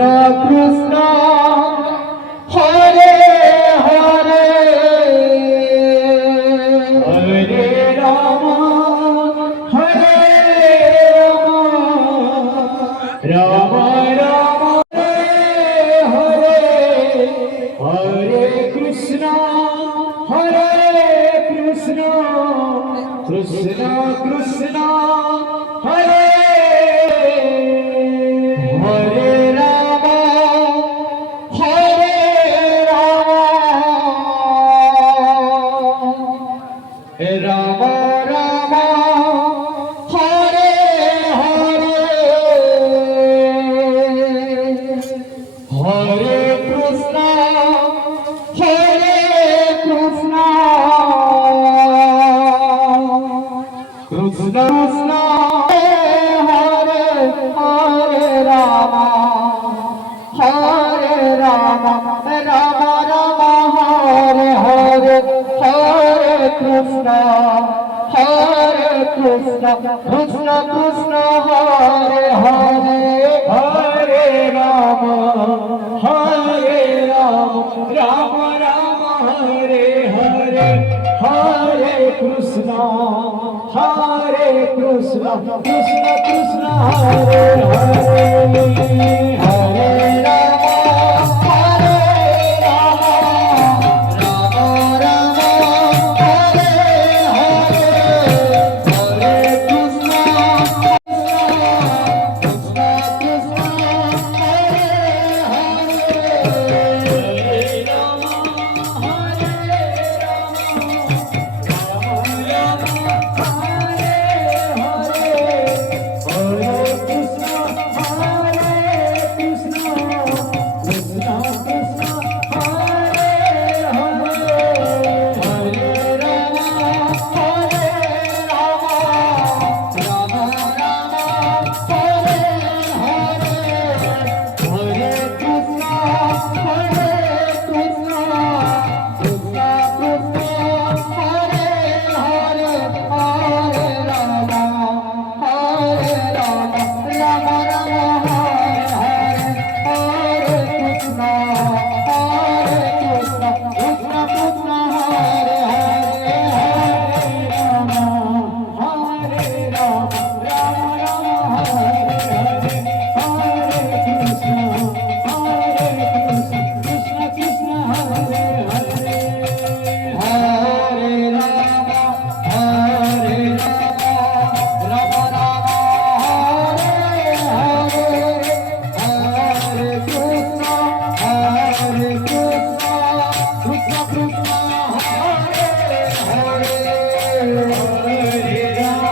Krishna Hare Hare Hare Ram Ram Ram Hare Hare Krishna Krishna Krishna Hare Hare Ram Ram Ram Hare Hare Hare Krishna Krishna Krishna Hare Hare Ram Ram Ram Hare Hare Hare Krishna Krishna Krishna Hare Hare Hare Ram Ram Ram Hare Hare Hare Krishna Krishna Krishna Hare Hare Hare Ram Ram Ram Hare Hare Hare Krishna Krishna Hare Hare Ram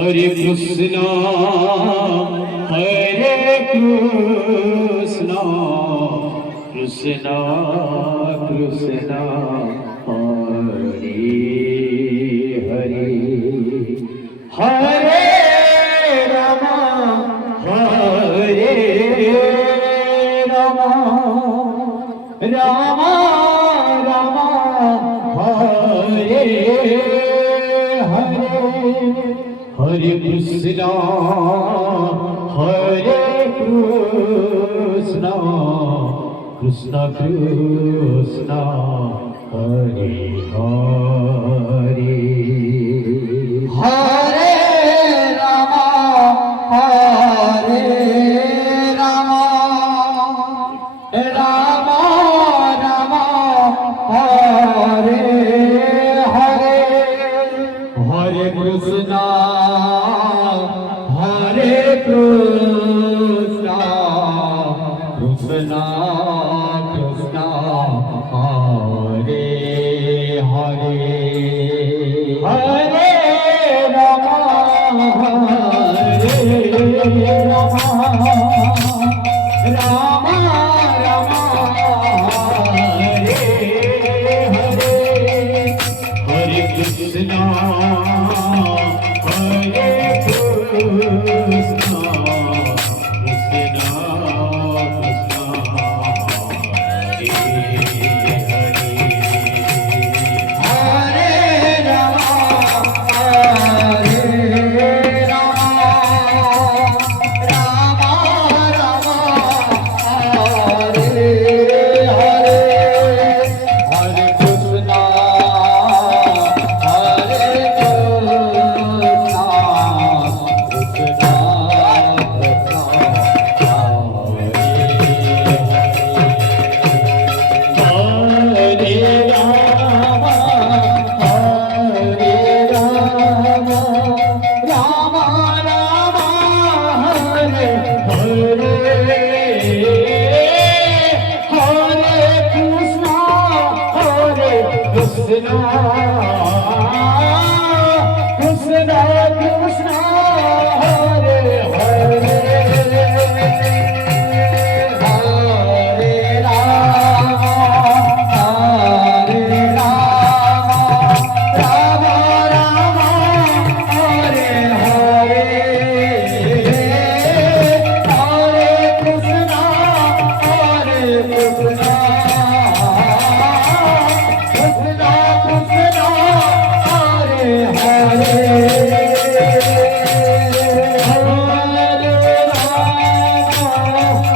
Hare Krishna, Hare Krishna, Krishna Krishna, Hare Hare, Hare Rama, Hare Rama, Rama Rama, Hare Hare, Hare Krishna, Hare Krishna, Krishna Krishna, Hare Hare, Hare Rama, Hare Rama, Rama Rama, Hare Hare, Hare Krishna, Hare Krishna, Krishna Krishna, Hare Hare, Hare Rama, Hare Rama, Rama Rama, Hare Hare, Hare Krishna, Hare Krishna, Krishna Krishna, Hare Hare, Hare Rama, Hare Rama, Rama Rama, Hare Hare, Hare Krishna, Hare Krishna, Krishna Krishna, Hare Rama, Hare Rama, Rama Rama, Hare Hare, Hare Krishna, Hare Krishna, Krishna Krishna, Hare Hare, Hare Rama, Hare Rama, Rama Rama, Hare Hare, Hare Krishna, Hare Krishna, Krishna Krishna, Hare Hare, Hare Rama,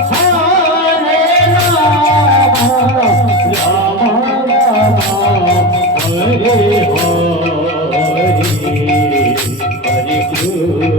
Hare Rama, Rama Rama, Hare Hare, Hare Krishna,